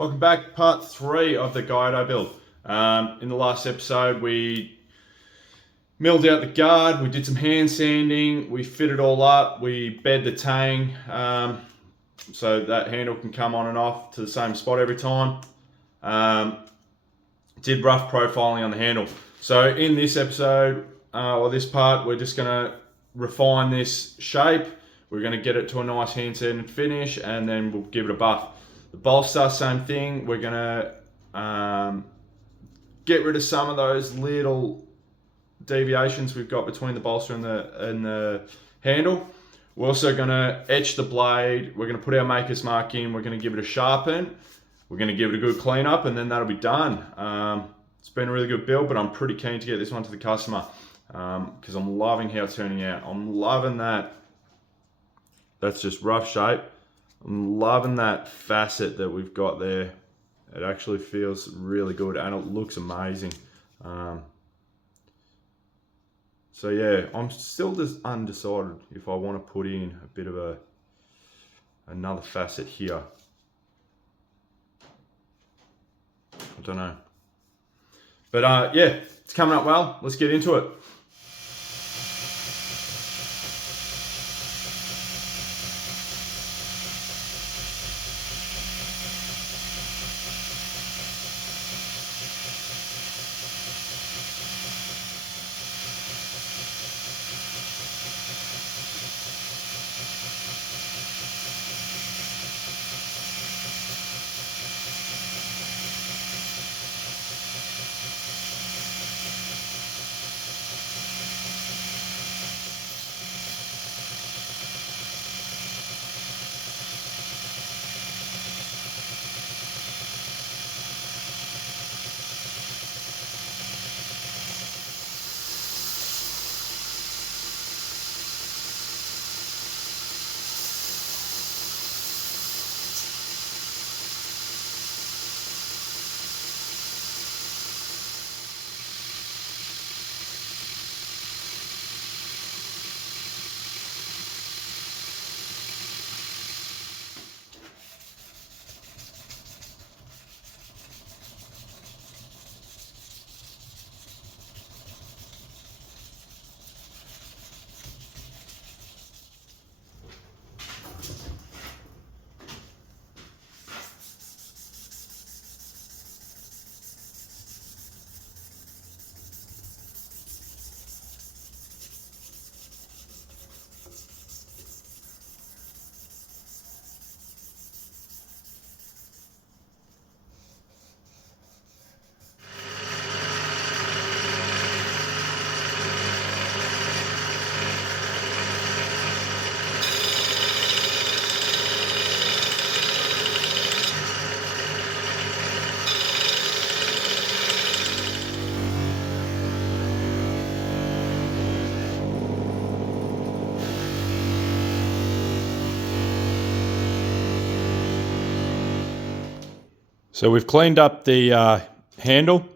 Welcome back, part 3 of the Gyuto build. In the last episode we milled out the guard, we did some hand sanding, we fit it all up, we bed the tang so that handle can come on and off to the same spot every time. Did rough profiling on the handle. So in this episode, or this part, we're just going to refine this shape. We're going to get it to a nice hand sanding finish, and then we'll give it a buff. The bolster, same thing. We're going to get rid of some of those little deviations we've got between the bolster and the handle. We're also going to etch the blade. We're going to put our maker's mark in. We're going to give it a sharpen. We're going to give it a good clean up, and then that'll be done. It's been a really good build, but I'm pretty keen to get this one to the customer because I'm loving how it's turning out. I'm loving that. That's just rough shape. I'm loving that facet that we've got there. It actually feels really good and it looks amazing. So yeah, I'm still just undecided if I want to put in a bit of another facet here. I don't know. But yeah, it's coming up well. Let's get into it. So we've cleaned up the handle.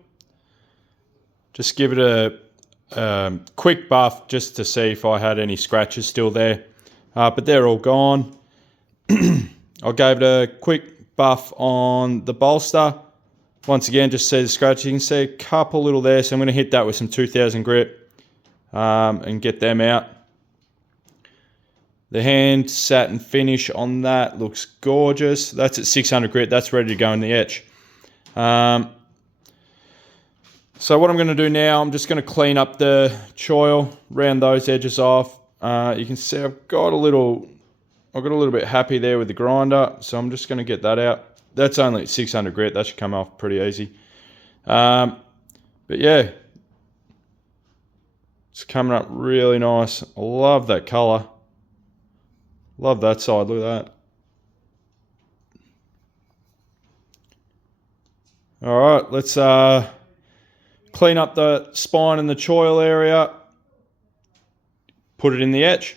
Just give it a quick buff just to see if I had any scratches still there. But they're all gone. I gave it a quick buff on the bolster. Once again, just see the scratches. You can see a couple little there. So I'm going to hit that with some 2000 grit and get them out. The hand satin finish on that looks gorgeous. That's at 600 grit. That's ready to go in the etch. So what I'm going to do now, I'm just going to clean up the choil, round those edges off. You can see I've got a little bit happy there with the grinder, so I'm just going to get that out. That's only at 600 grit. That should come off pretty easy. But yeah, it's coming up really nice. I love that color. Love that side, look at that. All right, let's clean up the spine and the choil area, put it in the etch.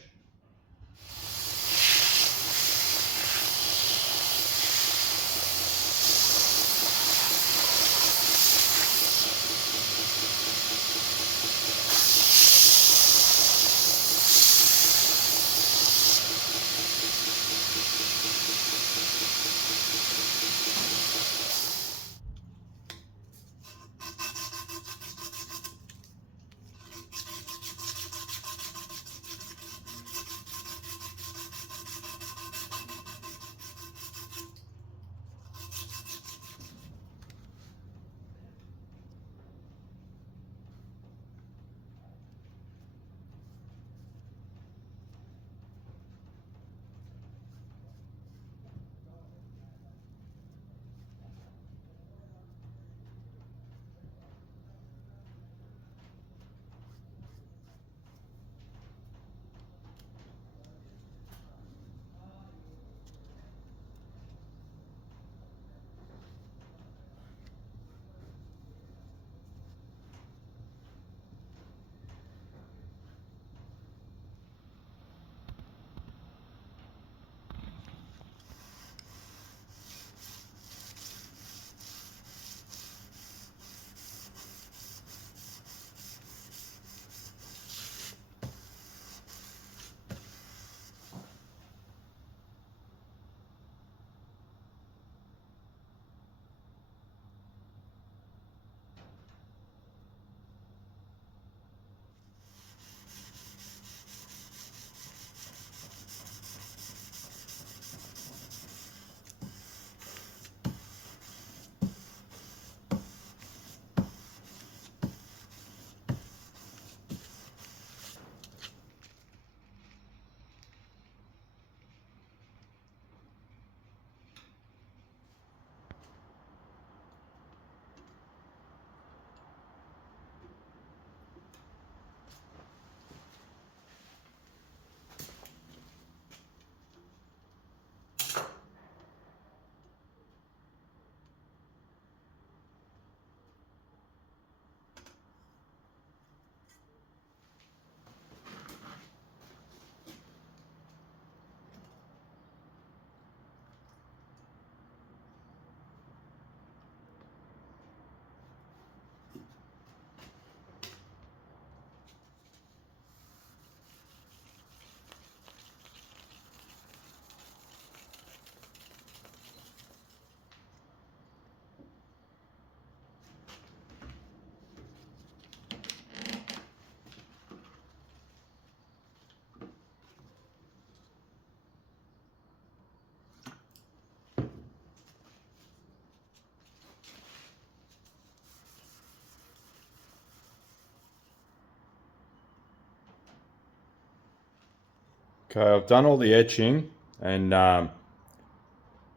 Okay, I've done all the etching and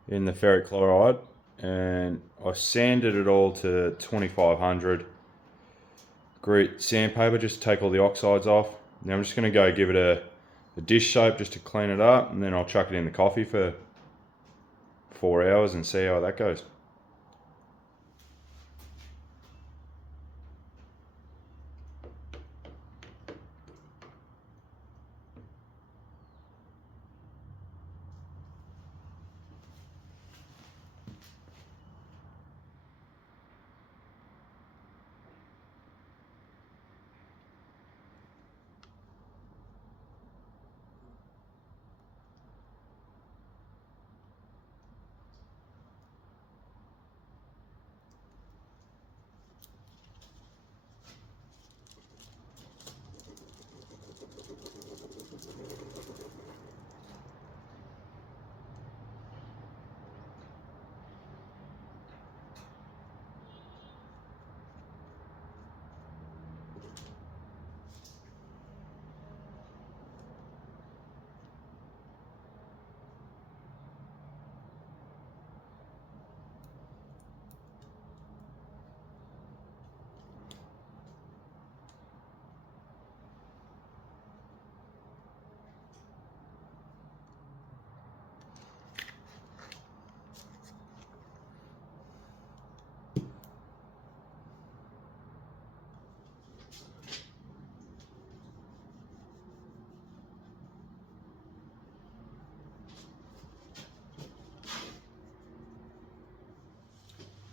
in the ferric chloride, and I sanded it all to 2500 grit sandpaper just to take all the oxides off. Now I'm just going to go give it a dish shape just to clean it up, and then I'll chuck it in the coffee for 4 hours and see how that goes.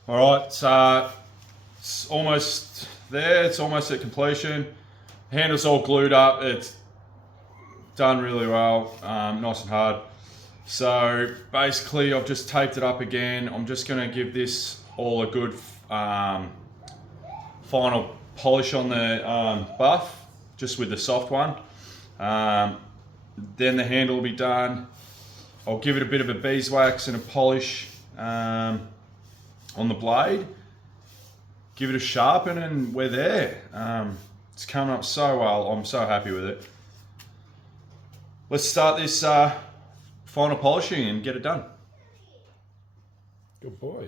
All right, so it's almost there. It's almost at completion. Handle's all glued up. It's done really well, nice and hard. So basically, I've just taped it up again. I'm just going to give this all a good final polish on the buff, just with the soft one. Then the handle will be done. I'll give it a bit of a beeswax and a polish on the blade, give it a sharpen, and we're there. It's coming up so well. I'm so happy with it. Let's start this final polishing and get it done. Good boy.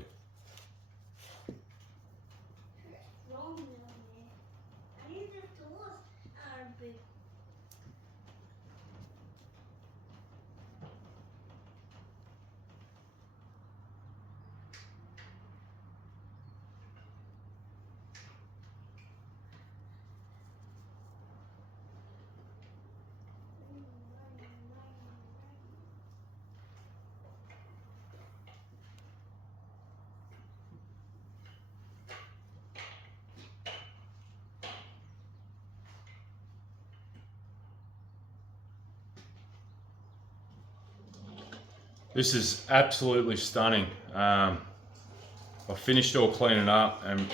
This is absolutely stunning. I finished all cleaning up and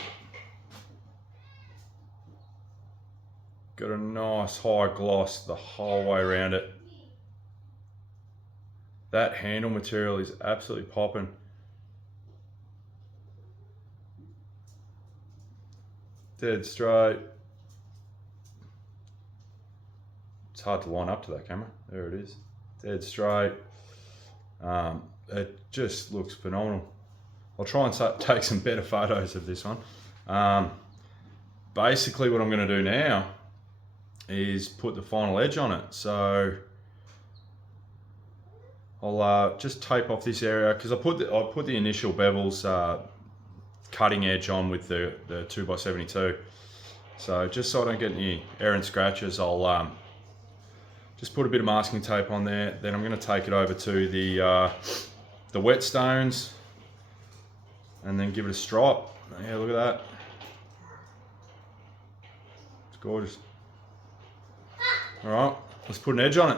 got a nice high gloss the whole way around it. That handle material is absolutely popping. Dead straight. It's hard to line up to that camera. There it is. Dead straight. It just looks phenomenal. I'll try and take some better photos of this one. Basically what I'm going to do now is put the final edge on it. So I'll just tape off this area, because I put the initial bevels cutting edge on with the 2x72. So just so I don't get any errant scratches, I'll just put a bit of masking tape on there. Then I'm going to take it over to the whetstones and then give it a stripe. Yeah, look at that. It's gorgeous. All right, let's put an edge on it.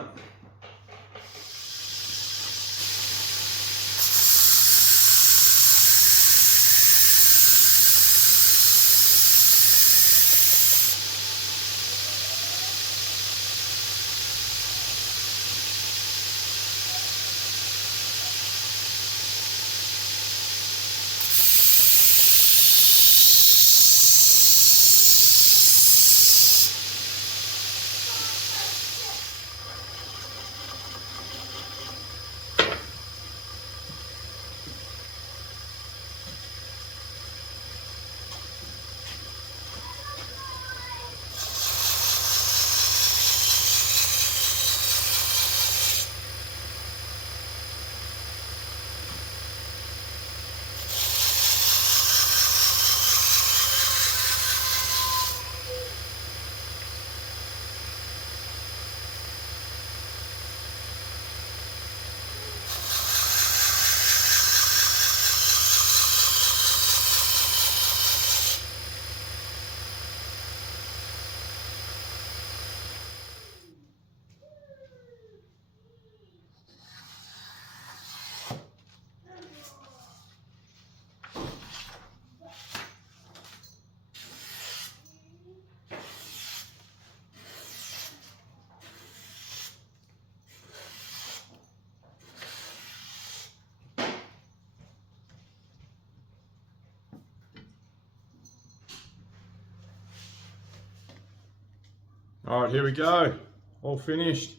All right, here we go. All finished.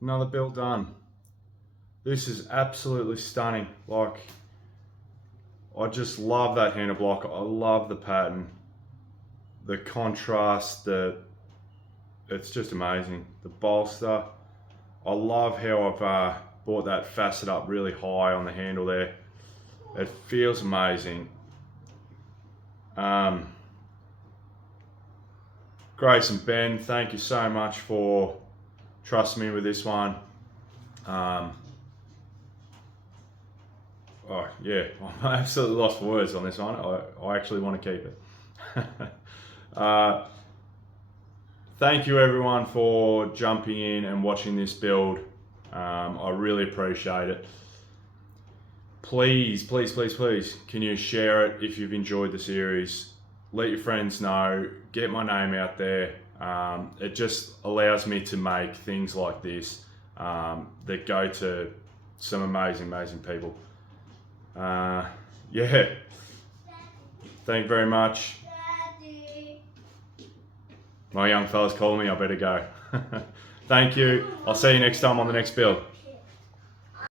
Another build done. This is absolutely stunning. Like, I just love that handle block. I love the pattern, the contrast, it's just amazing. The bolster, I love how I've brought that facet up really high on the handle there. It feels amazing. Grace and Ben, thank you so much for trusting me with this one. Oh yeah, I'm absolutely lost for words on this one. I actually want to keep it. Thank you everyone for jumping in and watching this build. I really appreciate it. Please, please, please, please, can you share it if you've enjoyed the series? Let your friends know, get my name out there. It just allows me to make things like this that go to some amazing, amazing people. Yeah, thank you very much. My young fella's calling me, I better go. Thank you. I'll see you next time on the next build.